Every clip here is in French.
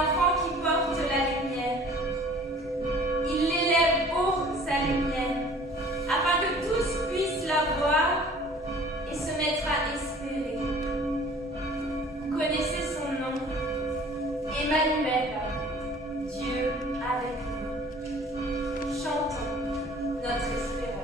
enfant qui porte la lumière. Il l'élève haut, sa lumière, afin que tous puissent la voir et se mettre à espérer. Vous connaissez son nom, Emmanuel, Dieu avec nous. Chantons notre espérance.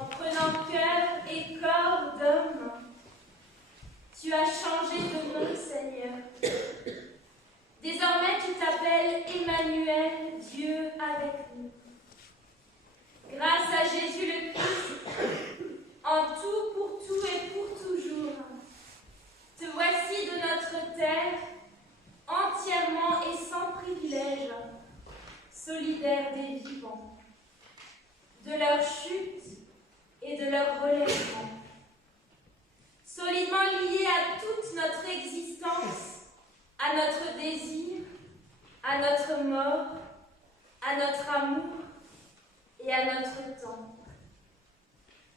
En prenant cœur et corps d'homme, tu as changé de nom, Seigneur. Désormais, tu t'appelles Emmanuel, Dieu avec nous. Grâce à Jésus le Christ, en tout, pour tout et pour toujours, te voici de notre terre, entièrement et sans privilège, solidaire des vivants, de leur chute et de leur relèvement, solidement liés à toute notre existence, à notre désir, à notre mort, à notre amour et à notre temps.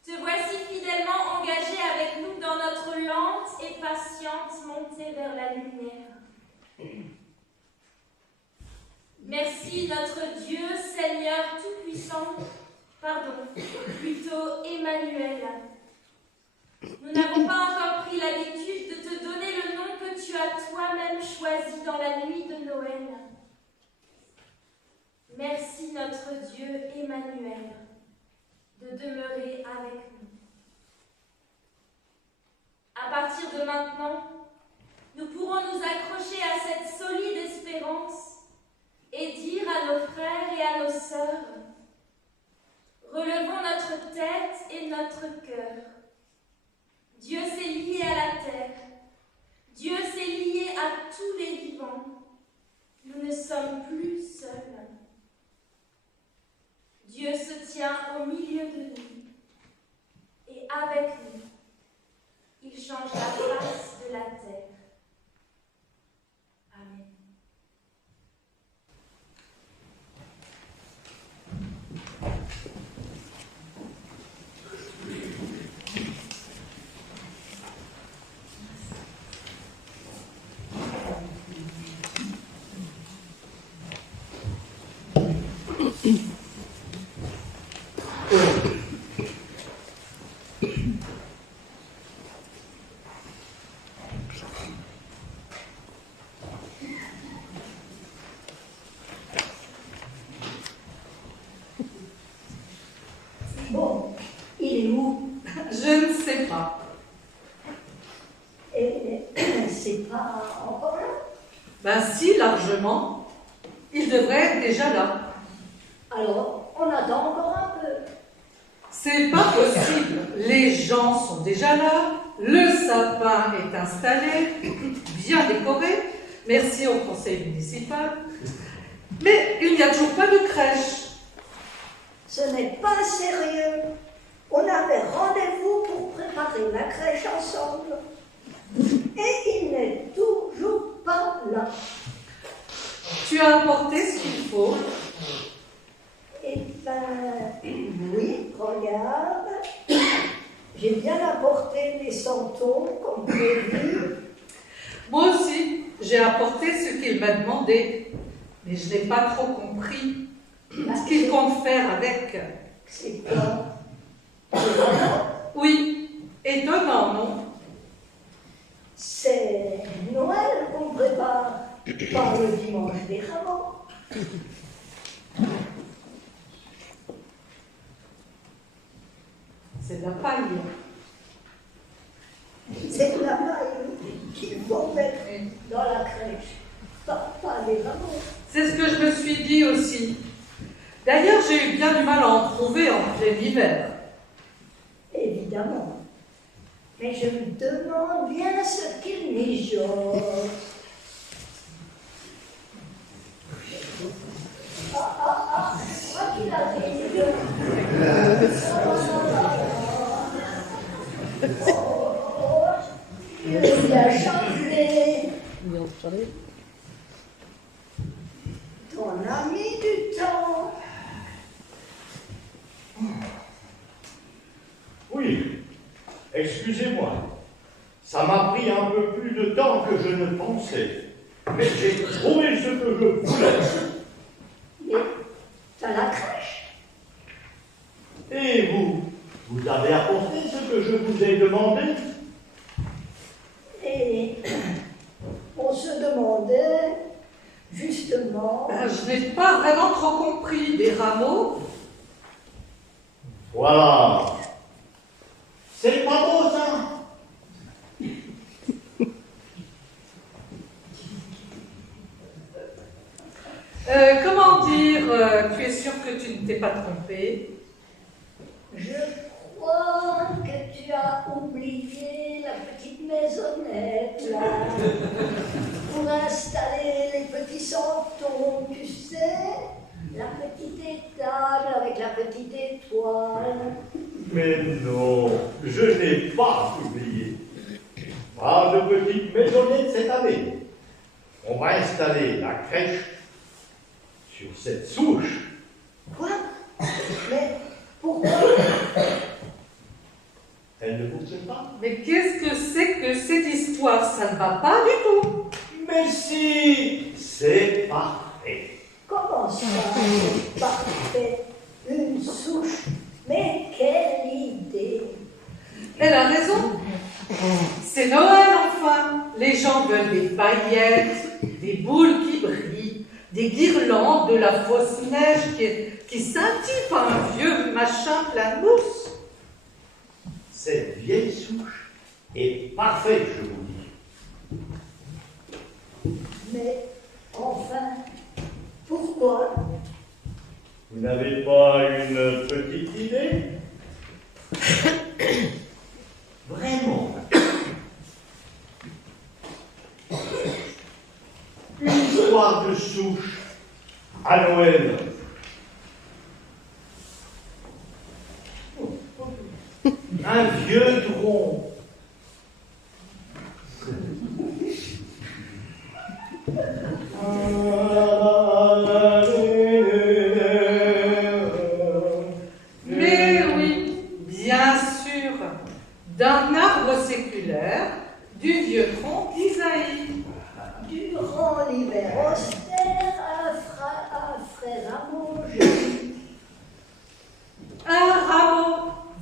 Te voici fidèlement engagé avec nous dans notre lente et patiente montée vers la lumière. Merci notre Dieu, Seigneur Tout-Puissant, plutôt Emmanuel. Nous n'avons pas encore pris l'habitude de te donner le nom que tu as toi-même choisi dans la nuit de Noël. Merci notre Dieu Emmanuel de demeurer avec nous. À partir de maintenant, nous pourrons nous accrocher à cette solide espérance et dire à nos frères et à nos sœurs: relevons notre tête et notre cœur. Dieu s'est lié à la terre. Dieu s'est lié à tous les vivants. Nous ne sommes plus seuls. Dieu se tient au milieu de nous. Et avec nous, il change la face de la terre. Amen. il devrait être déjà là. Alors, on attend encore un peu. C'est pas possible. Les gens sont déjà là, le sapin est installé, bien décoré, merci au conseil municipal, mais il n'y a toujours pas de crèche. Ce n'est pas sérieux. On avait rendez-vous pour préparer la crèche ensemble. Et il n'est toujours pas là. Tu as apporté ce qu'il faut. Eh ben, oui, regarde. J'ai bien apporté les santons, comme prévu. Moi aussi, j'ai apporté ce qu'il m'a demandé, mais je n'ai pas trop compris ce qu'il compte faire avec. C'est quoi? Oui, étonnant, non? C'est Noël qu'on prépare, pas le dimanche des rameaux. C'est de la paille. C'est la paille qu'il faut mettre dans la crèche, pas les rameaux. C'est ce que je me suis dit aussi. D'ailleurs, j'ai eu bien du mal à en trouver en plein hiver. Évidemment. Mais je me demande bien ce qu'il mijote. Je crois qu'il arrive. Il a changé. On a mis du temps. Oui, excusez-moi. Ça m'a pris un peu plus de temps que je ne pensais. Mais j'ai trouvé ce que je voulais. Mais t'as la crèche. Et vous, vous avez apporté ce que je vous ai demandé? Et on se demandait, justement... Je n'ai pas vraiment trop compris. Des rameaux? Voilà. C'est pas beau, ça? Comment dire, tu es sûr que tu ne t'es pas trompé? Je crois que tu as oublié la petite maisonnette, là, pour installer les petits santons, tu sais, la petite étable avec la petite étoile. Mais non, je n'ai pas oublié. Pas de petite maisonnette cette année. On va installer la crèche sur cette souche. Quoi? Mais pourquoi? Elle ne vous plaît pas? Mais qu'est-ce que c'est que cette histoire? Ça ne va pas du tout. Mais si, c'est parfait. Comment ça, c'est parfait? Une souche? Mais quelle idée! Elle a raison. C'est Noël, enfin. Les gens veulent des paillettes, des boules qui brillent, des guirlandes, de la fausse neige qui scintille par un vieux machin plein de mousse. Cette vieille souche est parfaite, je vous dis. Mais enfin, pourquoi? Vous n'avez pas une petite idée? Vraiment? Une histoire de souche à Noël. Un vieux tronc. Mais oui, bien sûr, d'un arbre séculaire, du vieux tronc d'Isaïe. Durant l'hiver austère, un frère rameau jaillit. Un rameau.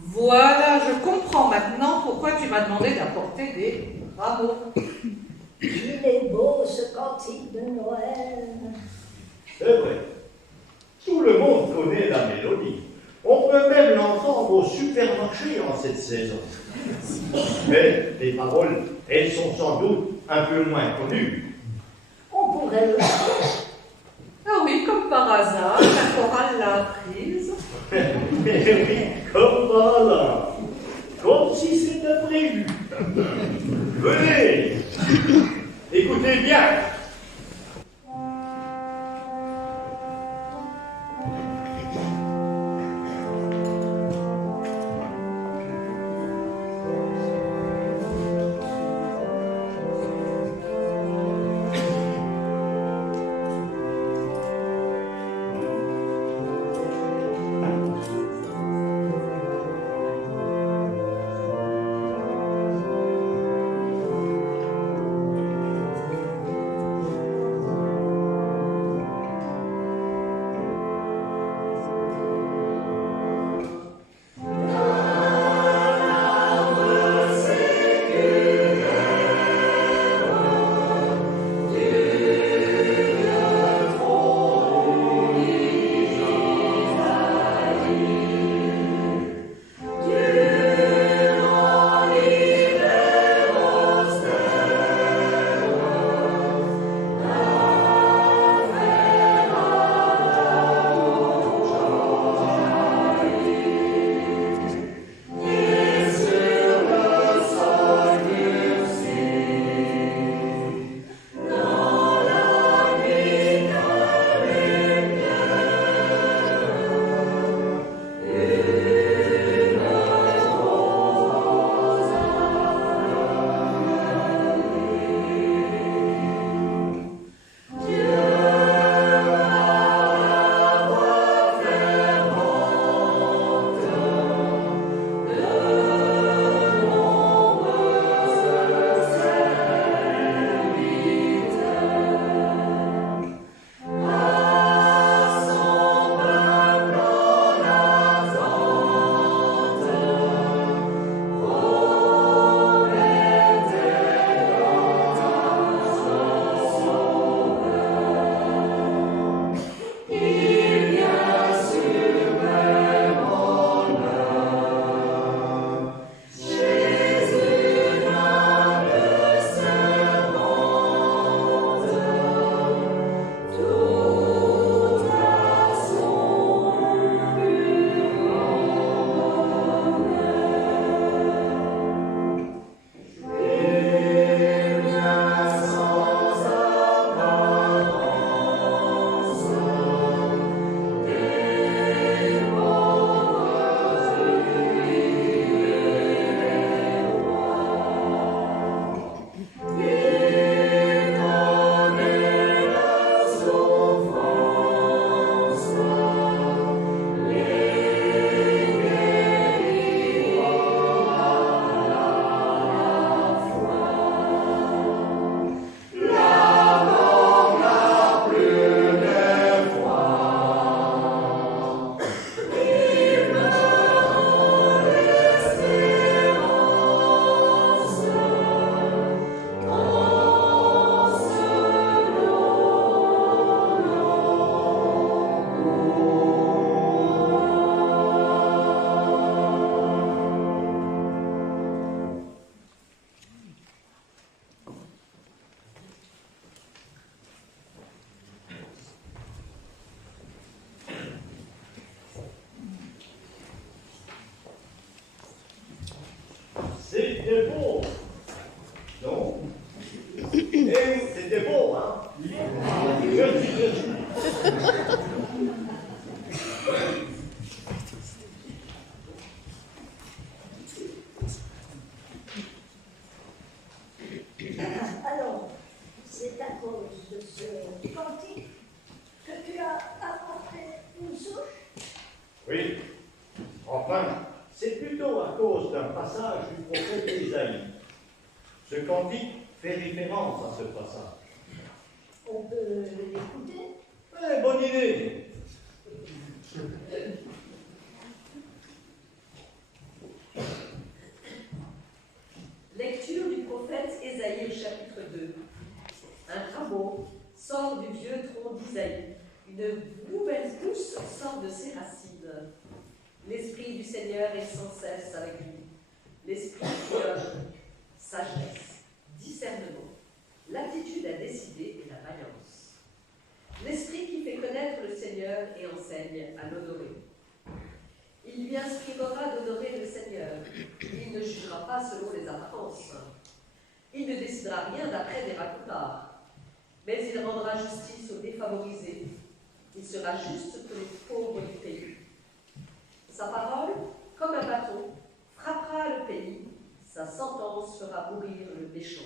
Voilà, je comprends maintenant pourquoi tu m'as demandé d'apporter des rameaux. Il est beau ce cantique de Noël. C'est vrai. Tout le monde connaît la mélodie. On peut même l'entendre au supermarché en cette saison. Mais les paroles, elles sont sans doute un peu moins connues. On pourrait le chanter. Ah par hasard, la chorale l'a apprise. Mais oui, comme par hasard. Comme si c'était prévu. Venez, écoutez bien. C'était beau. Non? Eh, c'était beau, hein? Je dis. Alors, c'est à cause de ce cantique que tu as apporté une souche? Oui. Enfin, c'est plutôt à cause d'un passage du prophète Isaïe. Ce cantique fait référence à ce passage. On peut l'écouter? Eh, bonne idée. Lecture du prophète Ésaïe, chapitre 2. Un rameau sort du vieux tronc d'Isaïe. Une nouvelle pousse sort de ses racines. L'Esprit du Seigneur est sans cesse avec lui. L'Esprit qui donne sagesse, discernement, l'aptitude à décider et la vaillance. L'Esprit qui fait connaître le Seigneur Seigneur et enseigne à l'honorer. Il lui inspirera d'honorer le Seigneur. Il ne jugera pas selon les apparences. Il ne décidera rien d'après des racontars. Mais il rendra justice aux défavorisés. Il sera juste pour les pauvres du pays. Sa parole, comme un bâton, frappera le pays. Sa sentence fera mourir le méchant.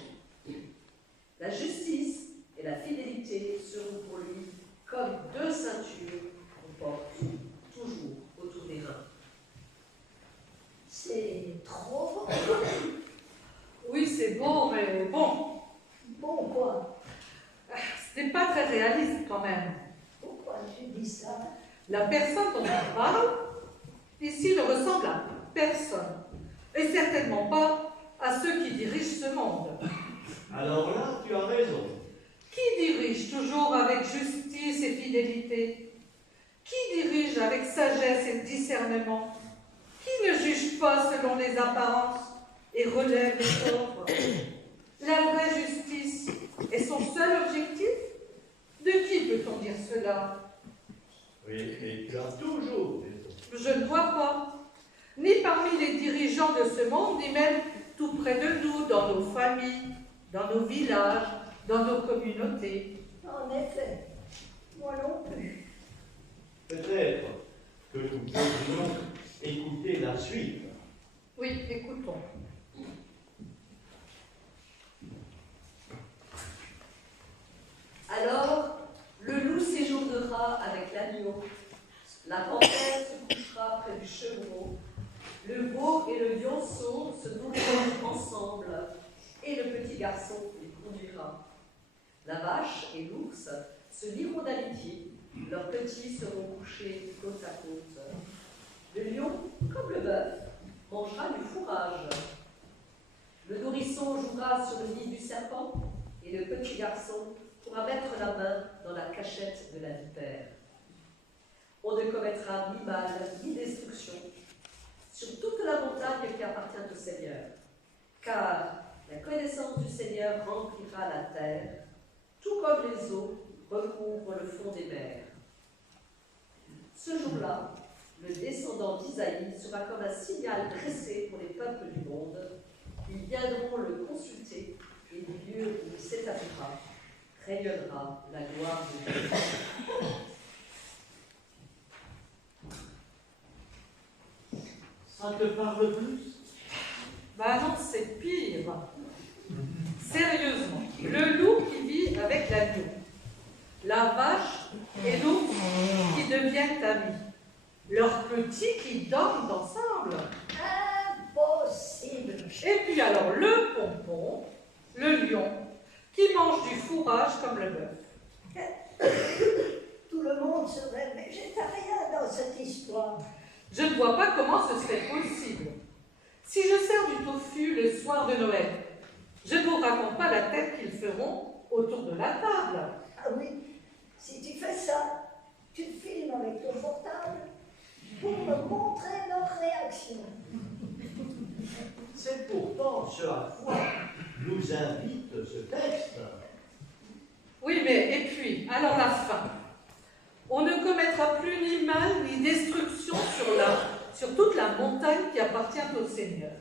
La justice et la fidélité seront pour lui comme deux ceintures qu'on porte toujours autour des reins. C'est trop beau. Oui, c'est beau, mais bon, Bon, quoi? ce n'est pas très réaliste quand même. Pourquoi tu dis ça? La personne dont on parle, ici, ne ressemble à personne. Et certainement pas à ceux qui dirigent ce monde. Alors là, tu as raison. Qui dirige toujours avec justice et fidélité? Qui dirige avec sagesse et discernement? Qui ne juge pas selon les apparences et relève les pauvres? La vraie justice est son seul objectif? De qui peut-on dire cela? Oui, mais tu as toujours raison. Je ne vois pas. Ni parmi les dirigeants de ce monde, ni même tout près de nous, dans nos familles, dans nos villages, dans nos communautés. En effet, moi non plus. Peut-être que nous devrions écouter la suite. Oui, écoutons. Alors, le loup séjournera avec l'agneau, la panthère se couchera près du chevreau, le veau et le lionceau se nourriront ensemble, et le petit garçon les conduira. La vache et l'ours se lieront d'amitié, leurs petits seront couchés côte à côte. Le lion, comme le bœuf, mangera du fourrage. Le nourrisson jouera sur le nid du serpent, et le petit garçon pourra mettre la main dans la cachette de la vipère. On ne commettra ni mal ni destruction sur toute la montagne qui appartient au Seigneur, car la connaissance du Seigneur remplira la terre, tout comme les eaux recouvrent le fond des mers. Ce jour-là, le descendant d'Isaïe sera comme un signal pressé pour les peuples du monde. Ils viendront le consulter, et du lieu où il s'établira rayonnera la gloire de Dieu. Ça te parle plus? Ben non, c'est pire. Sérieusement, le loup qui vit avec l'agneau, la vache et l'ours qui deviennent amis, leurs petits qui dorment ensemble. Impossible. Et puis alors le pompon, le lion, qui mange du fourrage comme le bœuf. Tout le monde serait végétarien dans cette histoire. Je ne vois pas comment ce serait possible. Si je sers du tofu le soir de Noël, je ne vous raconte pas la tête qu'ils feront autour de la table. Ah oui, si tu fais ça, tu te filmes avec ton portable pour me montrer leur réaction. C'est pourtant ce à quoi nous invite ce texte. Oui, mais et puis, alors la fin. On ne commettra plus ni mal ni destruction sur toute la montagne qui appartient au Seigneur.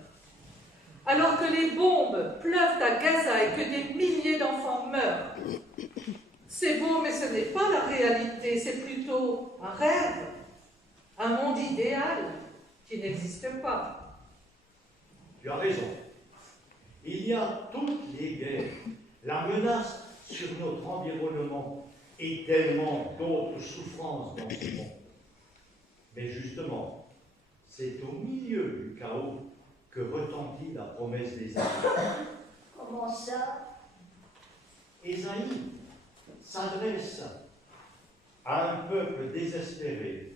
Alors que les bombes pleuvent à Gaza et que des milliers d'enfants meurent. C'est beau, mais ce n'est pas la réalité, c'est plutôt un rêve, un monde idéal qui n'existe pas. Tu as raison. Il y a toutes les guerres. La menace sur notre environnement et tellement d'autres souffrances dans ce monde. Mais justement, c'est au milieu du chaos que retentit la promesse d'Ésaïe. Comment ça? Ésaïe s'adresse à un peuple désespéré.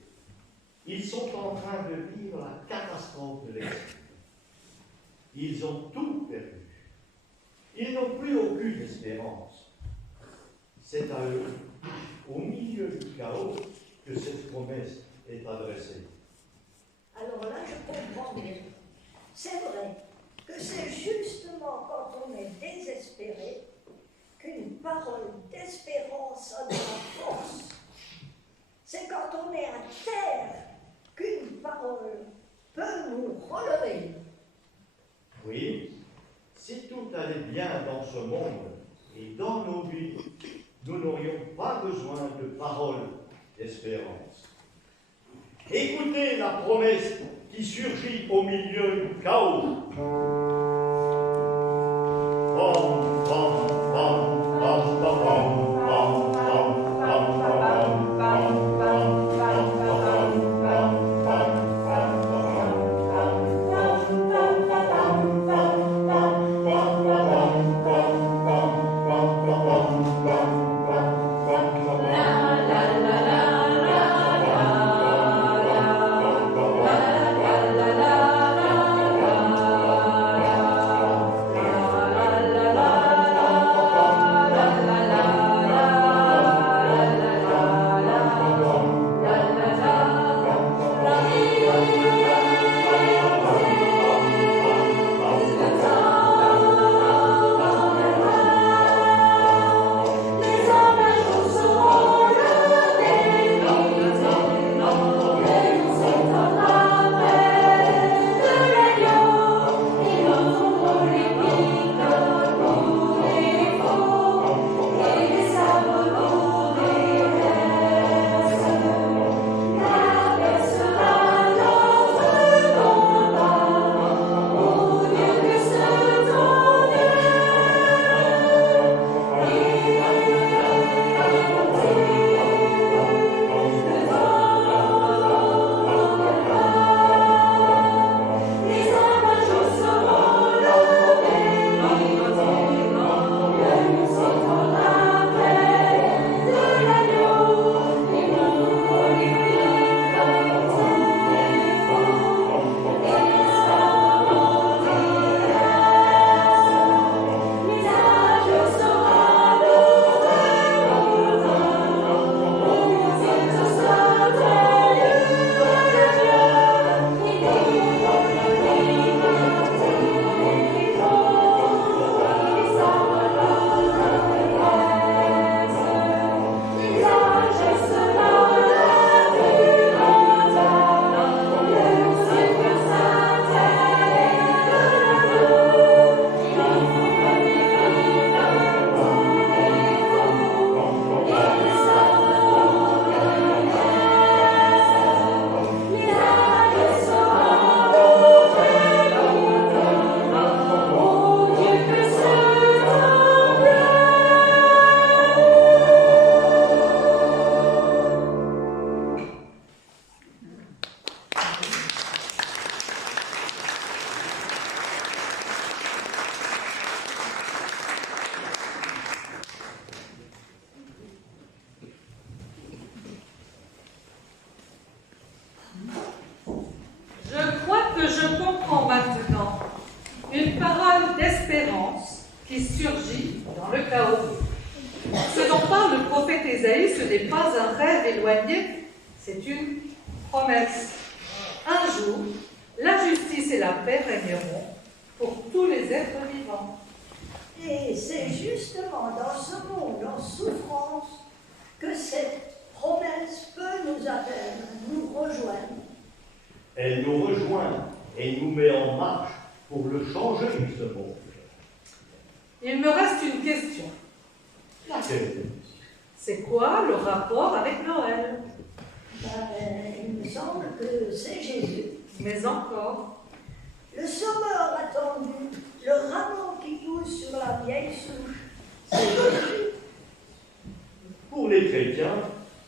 Ils sont en train de vivre la catastrophe de l'exil. Ils ont tout perdu. Ils n'ont plus aucune espérance. C'est à eux, au milieu du chaos, que cette promesse est adressée. Alors là, je comprends bien. C'est vrai que c'est justement quand on est désespéré qu'une parole d'espérance a de la force. C'est quand nous relever. Oui, si tout allait bien dans ce monde et dans nos vies, nous n'aurions pas besoin de paroles d'espérance. Écoutez la promesse qui surgit au milieu du chaos. Bam, bam, bam, bam, bam, bam, bam, bam, bam, bam, une parole d'espérance qui surgit dans le chaos. Ce dont parle le prophète Ésaïe, ce n'est pas un rêve éloigné, c'est une promesse. Un jour, la justice et la paix régneront pour tous les êtres vivants. Et c'est justement dans ce monde en souffrance que cette promesse peut nous appeler, nous rejoindre. Elle nous rejoint et nous met en marche pour le changer, ce monde. Il me reste une question. C'est quoi le rapport avec Noël? Il me semble que c'est Jésus. Mais encore, Le sauveur attendu, le rameau qui pousse sur la vieille souche, c'est Jésus. Pour les chrétiens,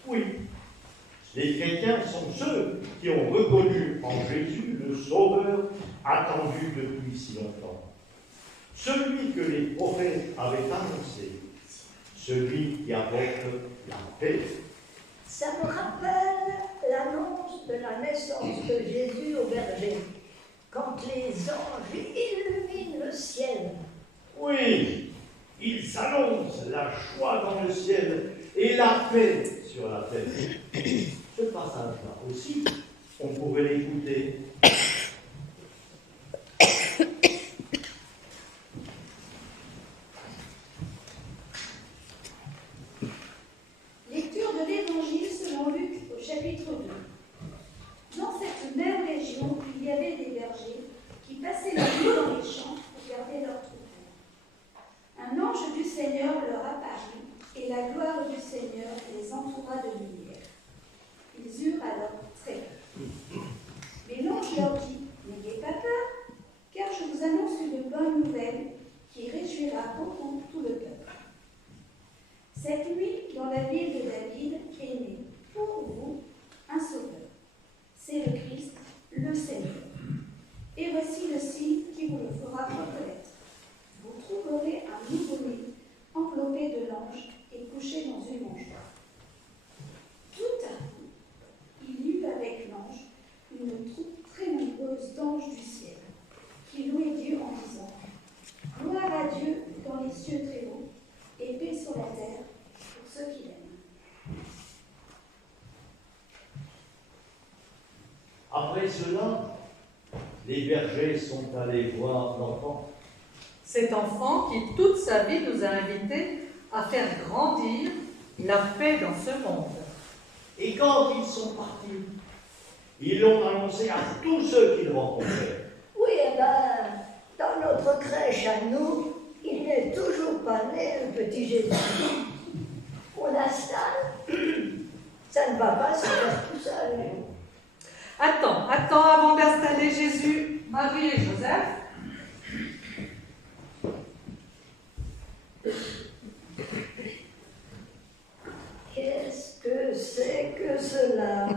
oui. Les chrétiens sont ceux qui ont reconnu en Jésus le Sauveur attendu depuis si longtemps. Celui que les prophètes avaient annoncé, celui qui apporte la paix. Ça me rappelle l'annonce de la naissance de Jésus au berger, quand les anges illuminent le ciel. Oui, il s'annonce la joie dans le ciel et la paix sur la terre. Ce passage-là aussi, on pourrait l'écouter. Lecture de l'Évangile selon Luc au chapitre 2. Dans cette même région, il y avait des Après cela, les bergers sont allés voir l'enfant. Cet enfant qui toute sa vie nous a invités à faire grandir la paix dans ce monde. Et quand ils sont partis, ils l'ont annoncé à tous ceux qu'ils rencontraient. Oui, eh ben, dans notre crèche à nous, il n'est toujours pas né le petit Jésus. On l'installe, ça ne va pas se faire tout seul. Attends, avant d'installer Jésus, Marie et Joseph. Qu'est-ce que c'est que cela?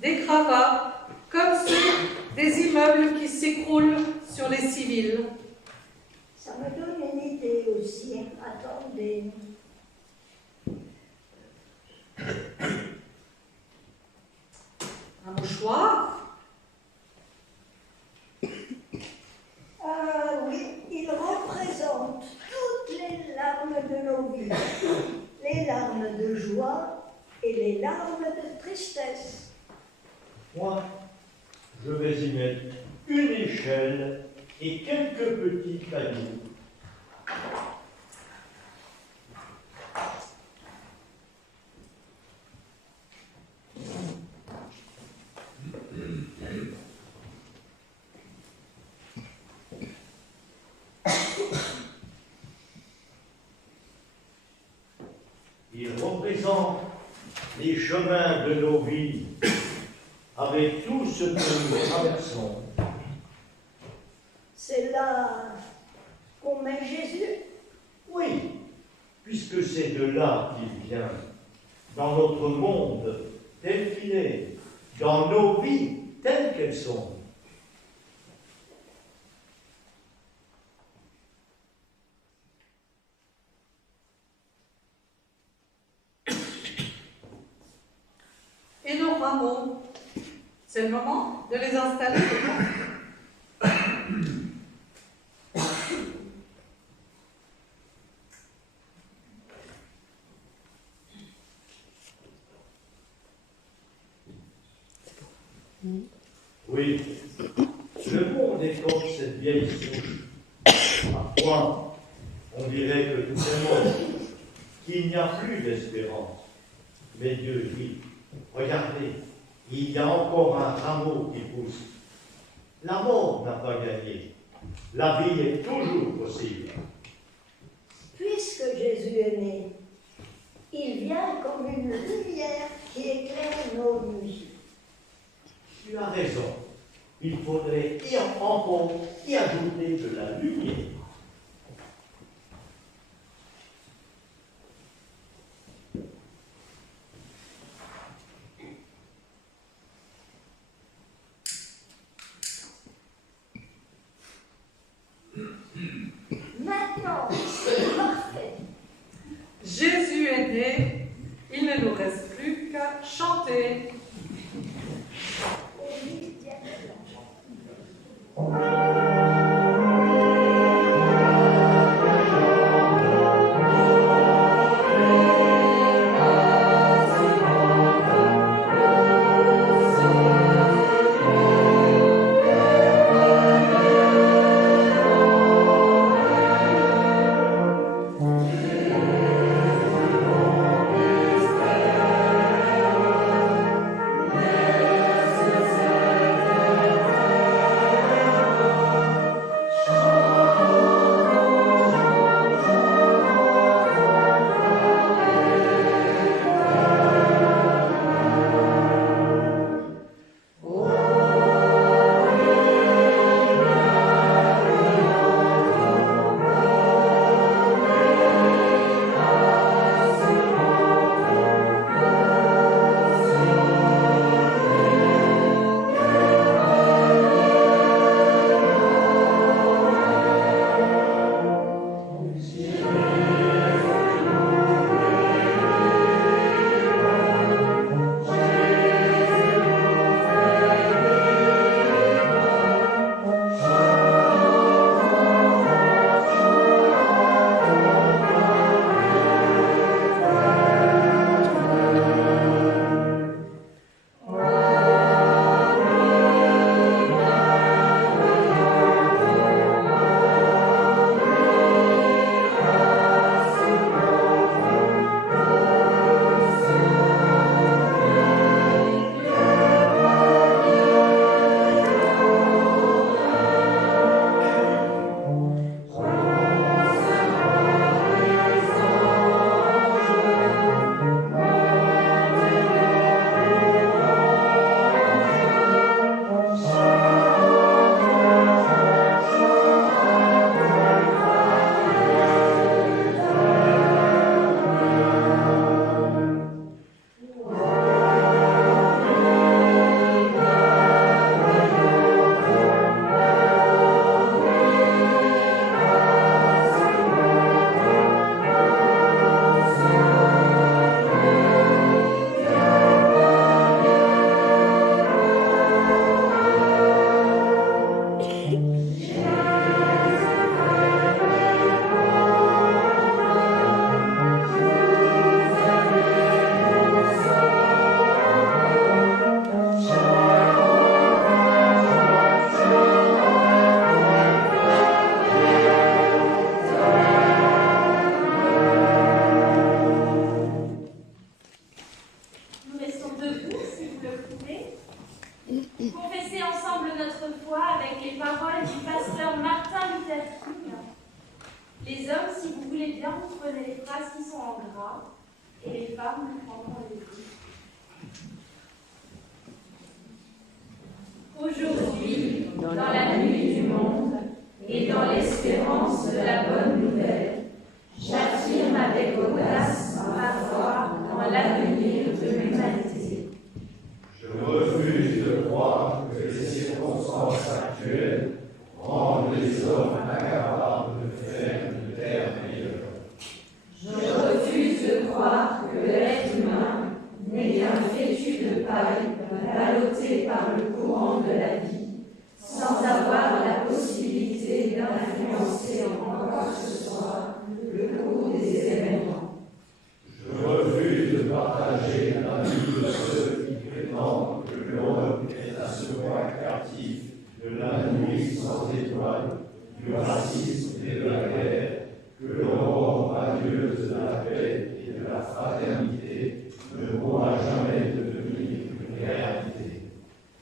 Des gravats, comme ceux des immeubles qui s'écroulent sur les civils. Ça me donne une idée aussi. Attendez. Un mouchoir, Ah oui, il représente toutes les larmes de nos vies. Les larmes de joie et les larmes de tristesse. Moi, je vais y mettre une échelle et quelques petits cailloux. Il représente les chemins de nos vies avec tout ce que nous traversons. C'est là qu'on met Jésus. Oui, puisque c'est de là qu'il vient, dans notre monde tel qu'il est, dans nos vies telles qu'elles sont. et nos rameaux. C'est le moment de les installer. Oui, le monde est comme cette vieille souche. À point, on dirait que tout est mort, qu'il n'y a plus d'espérance. Mais Dieu dit, regardez, il y a encore un rameau qui pousse. La mort n'a pas gagné. La vie est toujours possible. Puisque Jésus est né, il vient comme une lumière qui éclaire nos nuits. Tu as raison. Il faudrait encore y ajouter de la lumière. Maintenant, c'est parfait. Jésus est né, il ne nous reste plus qu'à chanter. femmes prendront les vies. Aujourd'hui, dans la nuit du monde et dans l'espérance de la bonne nouvelle, j'affirme avec audace ma foi dans l'avenir de l'humanité. Je refuse de croire que les circonstances actuelles rendent les hommes incapables de faire une terre meilleure. Je refuse de croire que l'être humain n'est qu'un fétu de paille ballotté par le courant de la vie, sans avoir la possibilité d'influencer en quoi que ce soit le cours des événements. Je refuse de partager l'avis de ceux qui prétendent que l'homme est à ce point captif de la nuit sans étoiles, du racisme et de la guerre, que l'aurore radieuse de la paix et de la fraternité ne pourra jamais devenir une réalité.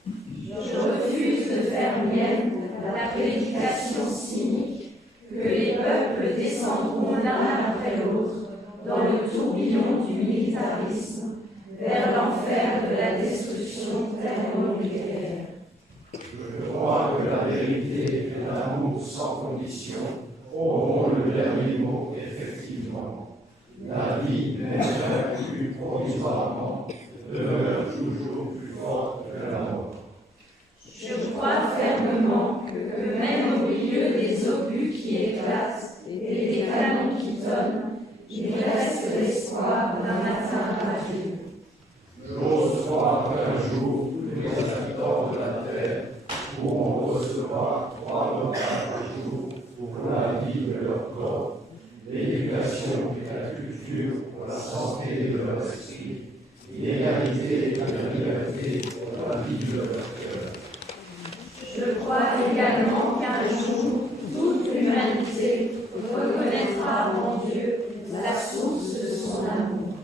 Je refuse de faire mienne la prédication cynique que les peuples descendront l'un après l'autre dans le tourbillon du militarisme vers l'enfer de la destruction thermonucléaire. Je crois que la vérité et l'amour sans condition auront le dernier mot effectivement. La vie, même vaincue provisoirement, demeure toujours plus forte que la mort. Je crois fermement que même au milieu des obus qui éclatent et des canons qui tonnent, il reste l'espoir d'un matin radieux. J'ose croire qu'un jour, les habitants de la terre pourront recevoir 3 repas par jour pour la vie de leur corps, l'éducation et la culture pour la santé de leur esprit, l'égalité et la liberté pour la vie de leur cœur. Je crois également qu'un jour, toute l'humanité reconnaîtra en Dieu la source de son amour.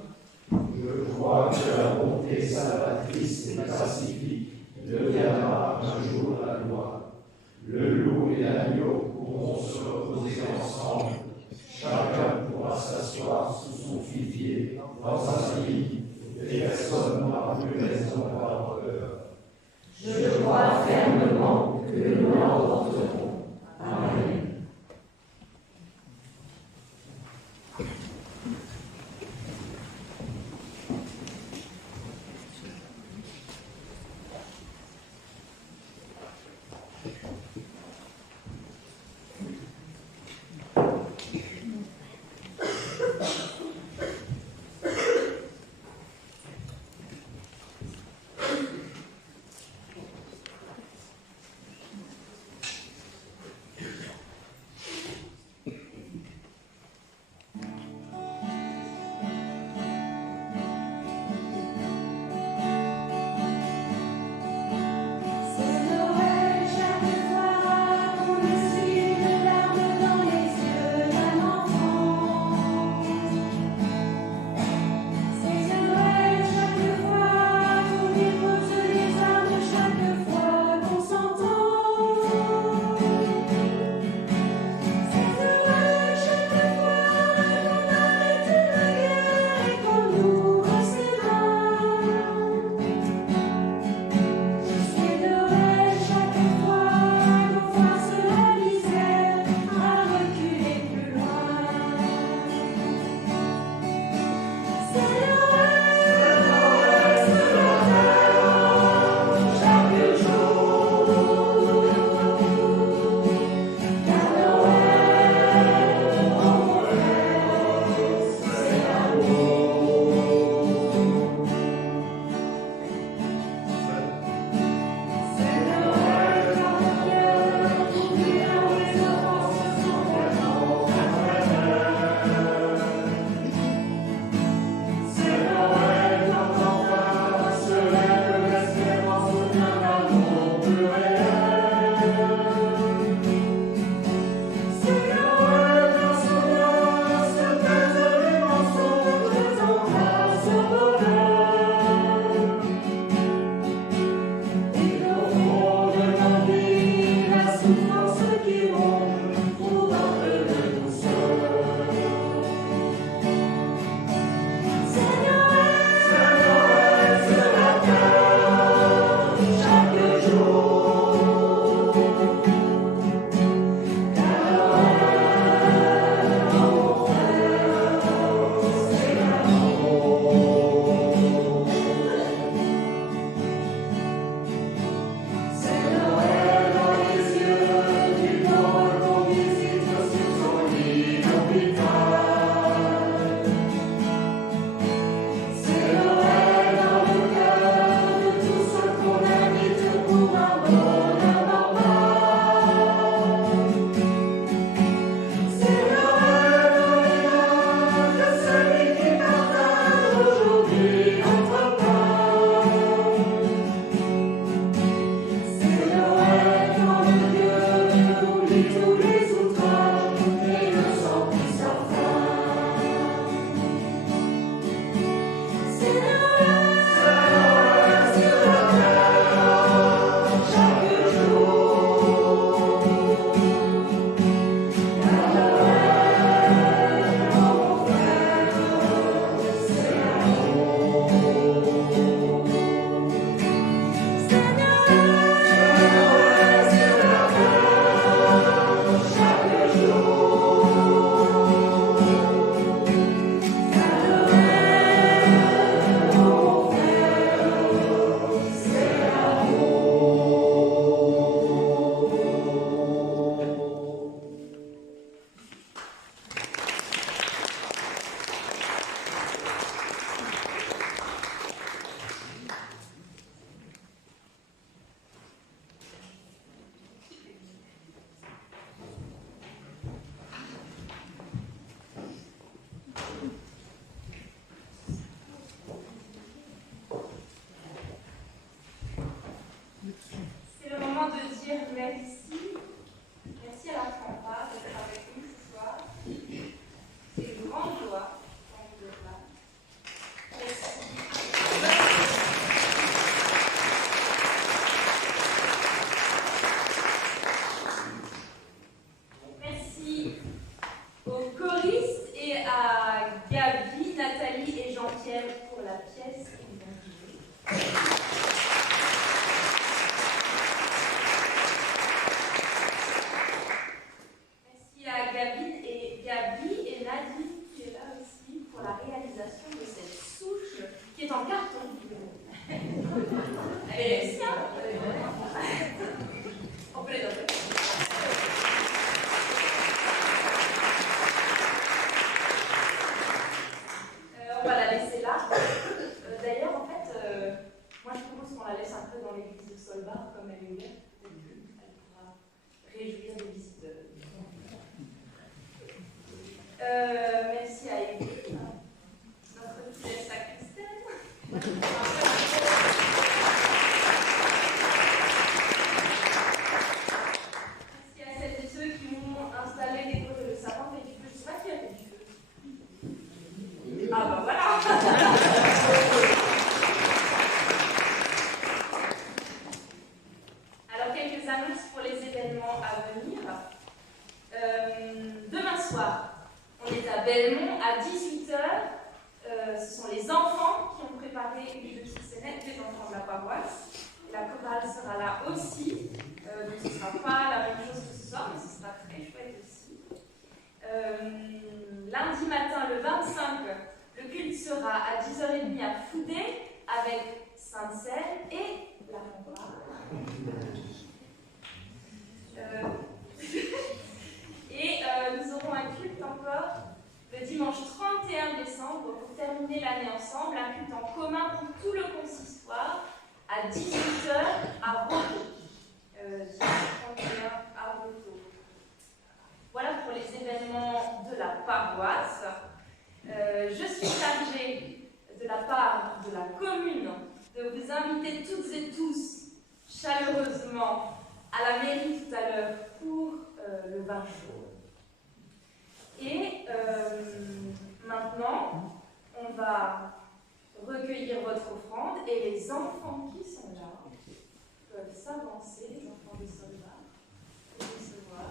Je crois que la bonté salvatrice et pacifique deviendra un jour la loi. Le loup et l'agneau pourront se reposer ensemble. Chacun pourra s'asseoir sous son figuier dans sa vie et personne n'aura plus raison d'avoir peur. Je crois fermement que nous l'emporterons. Amen. Nathalie et Jean-Pierre pour la pièce qu'ils vont jouer. Merci à Gabi et Nadine qui est là aussi pour la réalisation de cette souche qui est en carton. Elle est réussie, hein? On peut les donner. On va la laisser là. D'ailleurs, en fait, moi je propose qu'on la laisse un peu dans l'église de Solbar, comme elle est ouverte. Elle pourra réjouir les visiteurs. Merci à Élie, notre fidèle sacristaine. Merci à celles et ceux qui m'ont installé des pots de sapin et du feu. Je ne sais pas qui a fait du feu. Ah bah voilà. Alors quelques annonces pour les événements à venir. Demain soir, on est à Belmont à 18h. Ce sont les enfants qui ont préparé une petite scénette, les enfants de la paroisse. Et la chorale sera là aussi. Donc ce ne sera pas la même chose que ce soir, mais ce sera très chouette aussi. Lundi matin, le 25, le culte sera à 10h30 à Foudet avec Sainte-Celle et la fanfare. Et nous aurons un culte encore le dimanche 31 décembre pour terminer l'année ensemble, un culte en commun pour tout le consistoire à 18h à Roto. Dimanche 31 à Roto. Voilà pour les événements de la paroisse. Je suis chargée de la part de la commune de vous inviter toutes et tous chaleureusement à la mairie tout à l'heure pour le vin chaud. Et maintenant, on va recueillir votre offrande et les enfants qui sont là peuvent s'avancer, les enfants de soldats, pour recevoir.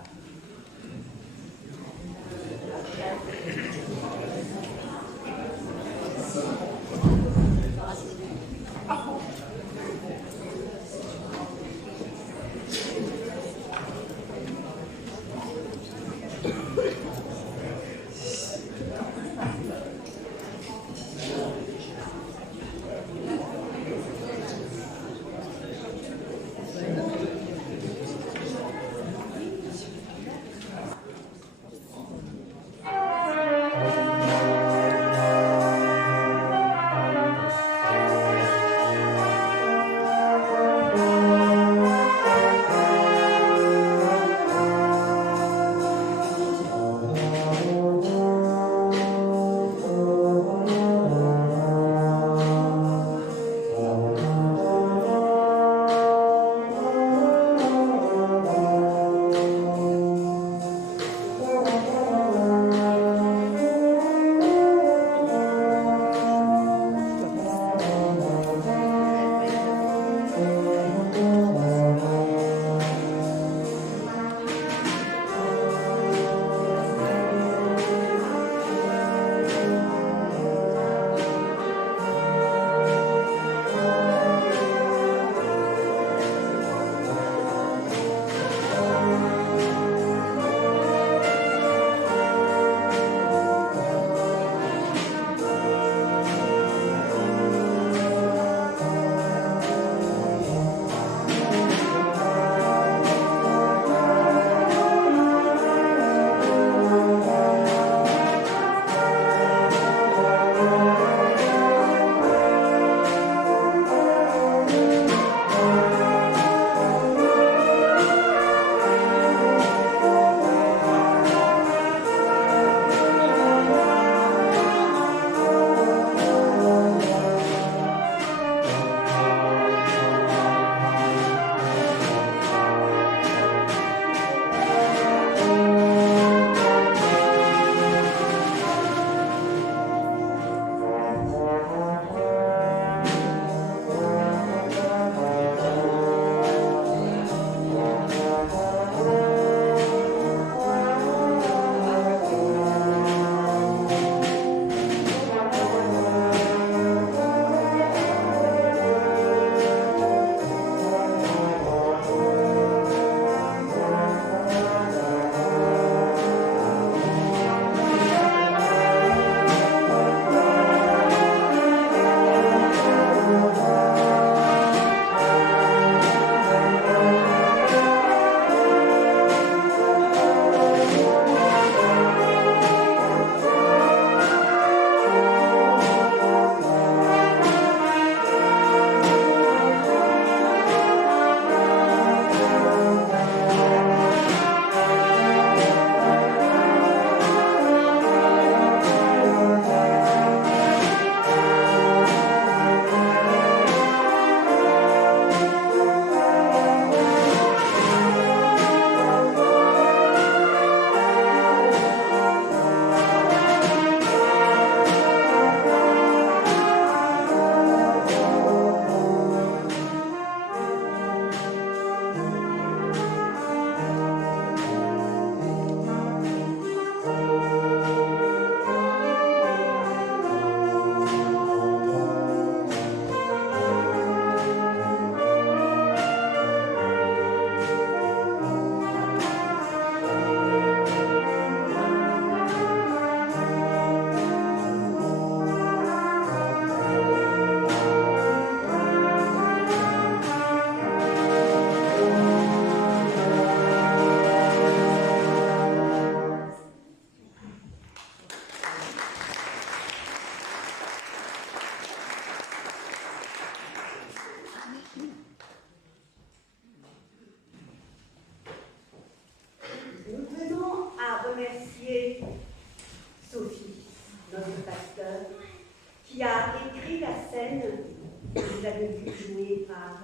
vous avez vu jouer par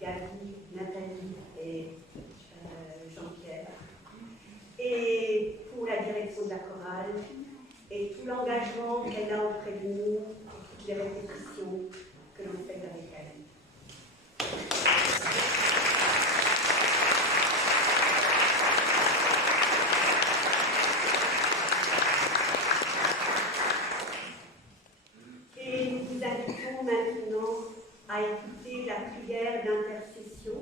Gabi, Nathalie et Jean-Pierre. Et pour la direction de la chorale, et tout l'engagement qu'elle a auprès de nous, toutes les répétitions que l'on fait avec elle. Et nous vous invitons maintenant à écouter la prière d'intercession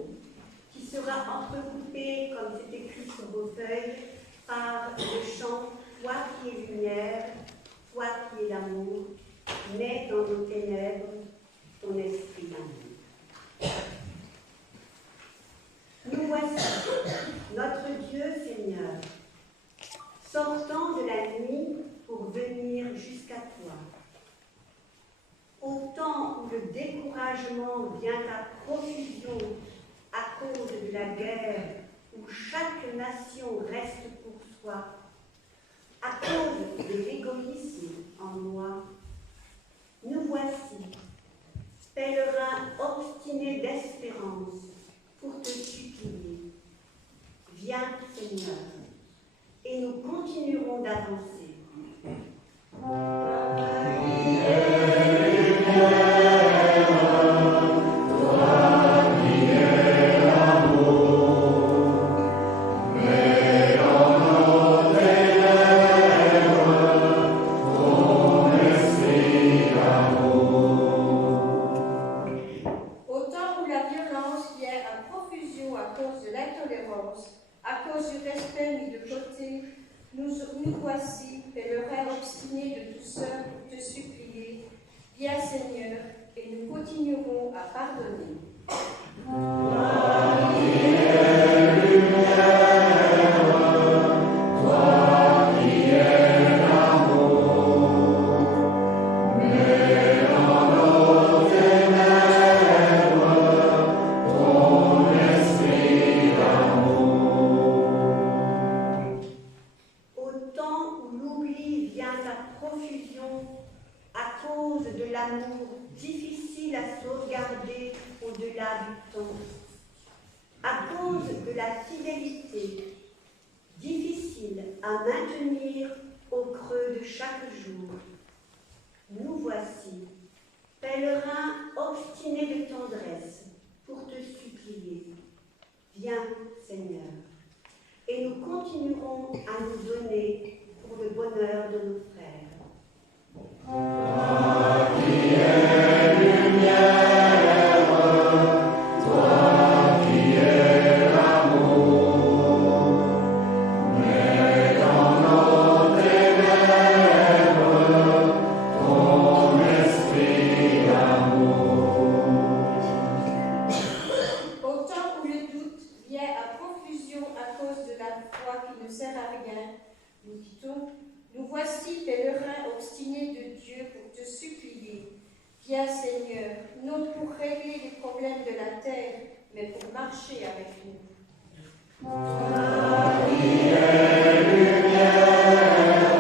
qui sera entrecoupée, comme c'est écrit sur vos feuilles, par le chant « Toi qui es lumière, toi qui es l'amour, mets dans nos ténèbres ton esprit d'amour. » Nous voici, notre Dieu Seigneur, sortant de la nuit pour venir jusqu'à toi. Au temps où le découragement vient à profusion à cause de la guerre, où chaque nation reste pour soi, à cause de l'égoïsme en moi, nous voici, pèlerins obstinés d'espérance, pour te supplier. Viens, Seigneur, et nous continuerons d'avancer. À cause du respect mis de côté, nous voici, pèlerins obstinés de douceur pour te supplier. Viens, Seigneur, et nous continuerons à pardonner. Difficile à sauvegarder au-delà du temps, à cause de la fidélité, difficile à maintenir au creux de chaque jour. Nous voici, pèlerins obstinés de tendresse, pour te supplier. Viens, Seigneur, et nous continuerons à nous donner pour le bonheur de nos frères. Toi qui es lumière, toi qui es l'amour, mets dans nos ténèbres ton esprit d'amour. Au temps où le doute vient à profusion à cause de la foi qui ne sert à rien, nous quittons. Nous voici, pèlerins obstinés de Dieu, pour te supplier. Viens, Seigneur, non pour régler les problèmes de la terre, mais pour marcher avec nous. Toi qui es lumière,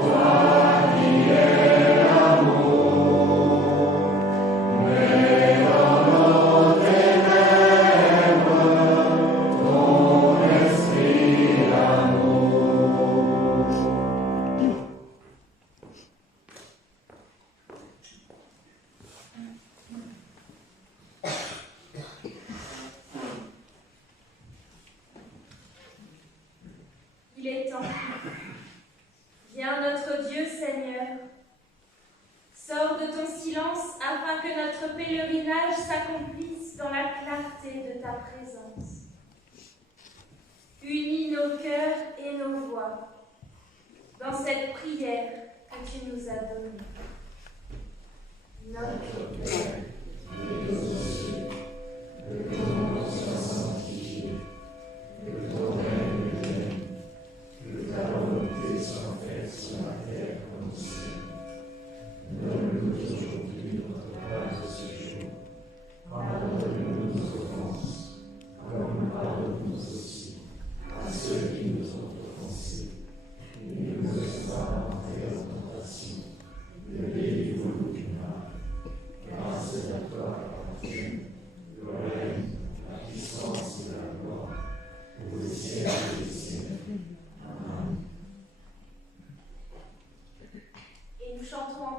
toi qui es l'amour, mets dans nos ténèbres ton esprit d'amour. Il est temps. Viens, notre Dieu Seigneur. Sors de ton silence afin que notre pèlerinage s'accomplisse dans la clarté de ta présence. Unis nos cœurs et nos voix dans cette prière que tu nous as donnée. Notre Père, Que ton nom soit sanctifié, que ton règne vienne, que ta volonté soit faite sur la terre comme au ciel. Donne-nous aujourd'hui notre pain de ce jour. Pardonne-nous nos offenses, comme nous pardonnons aussi à ceux qui nous ont offensés. Et ne nous laisse pas entrer en tentation, mais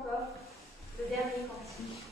coffre le dernier cantique.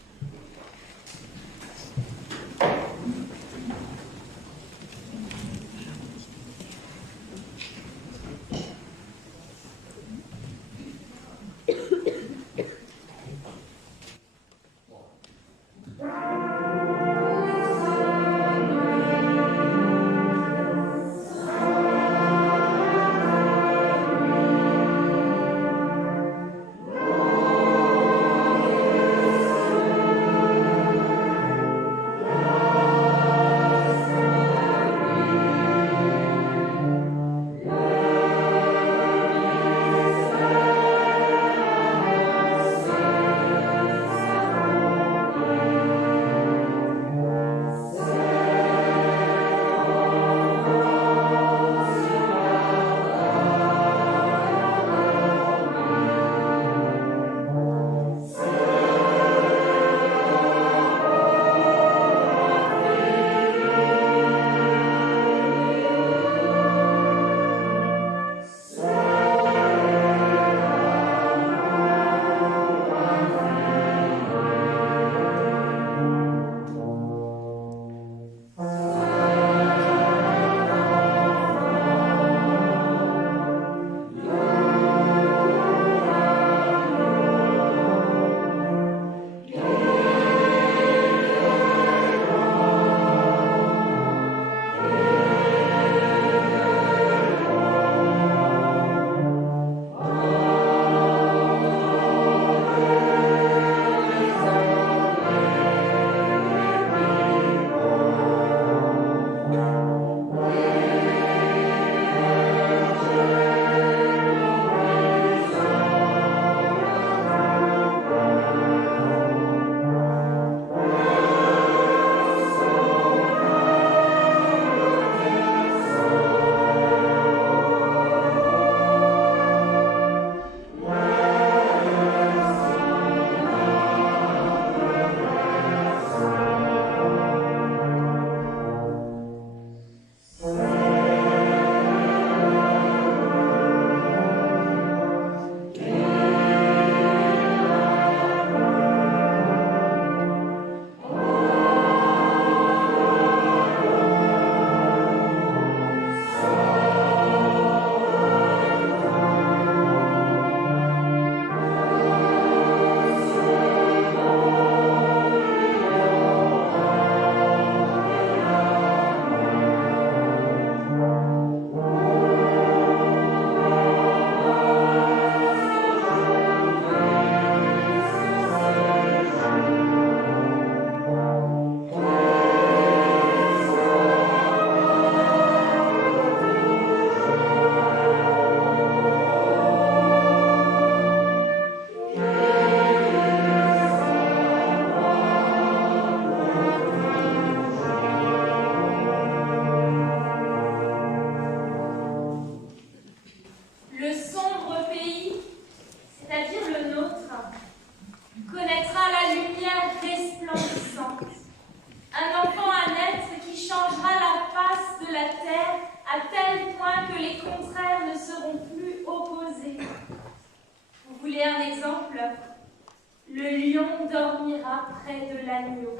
Le lion dormira près de l'agneau,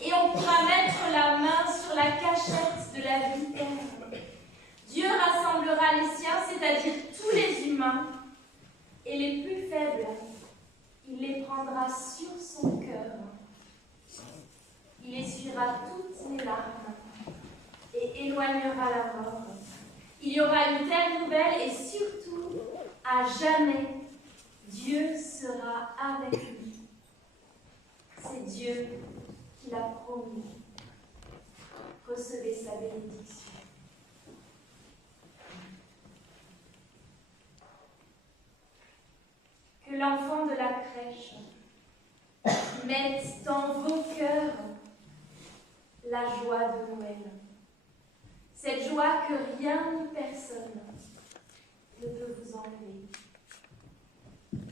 et on pourra mettre la main sur la cachette de la vipère. Dieu rassemblera les siens, c'est-à-dire tous les humains, et les plus faibles, il les prendra sur son cœur. Il essuiera toutes les larmes et éloignera la mort. Il y aura une telle nouvelle et surtout, à jamais, Dieu sera avec lui. C'est Dieu qui l'a promis. Recevez sa bénédiction. Que l'enfant de la crèche mette dans vos cœurs la joie de Noël. Cette joie que rien ni personne ne peut vous enlever.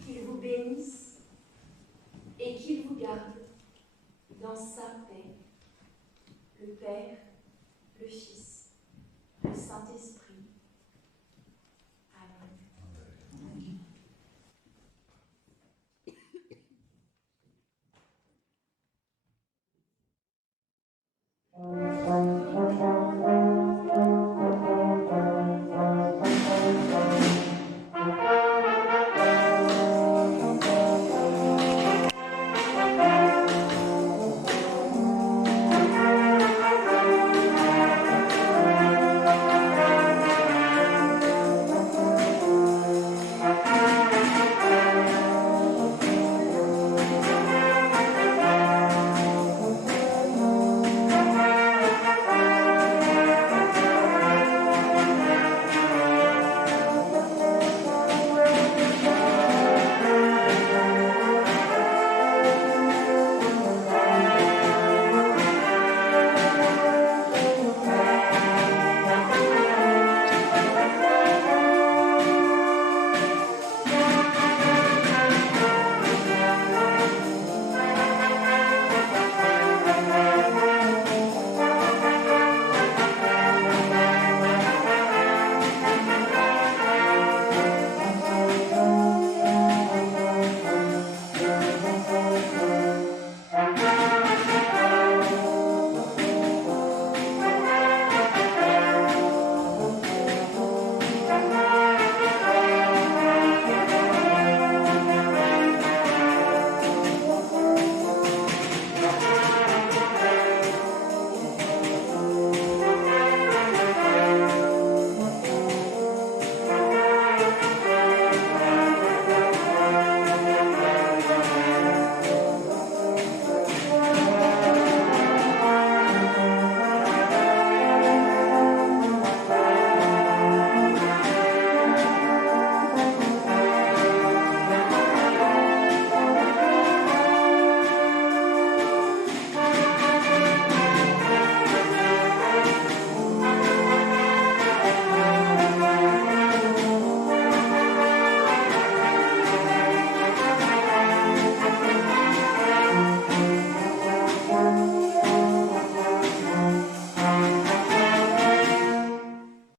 Qu'il vous bénisse et qu'il vous garde dans sa paix, le Père,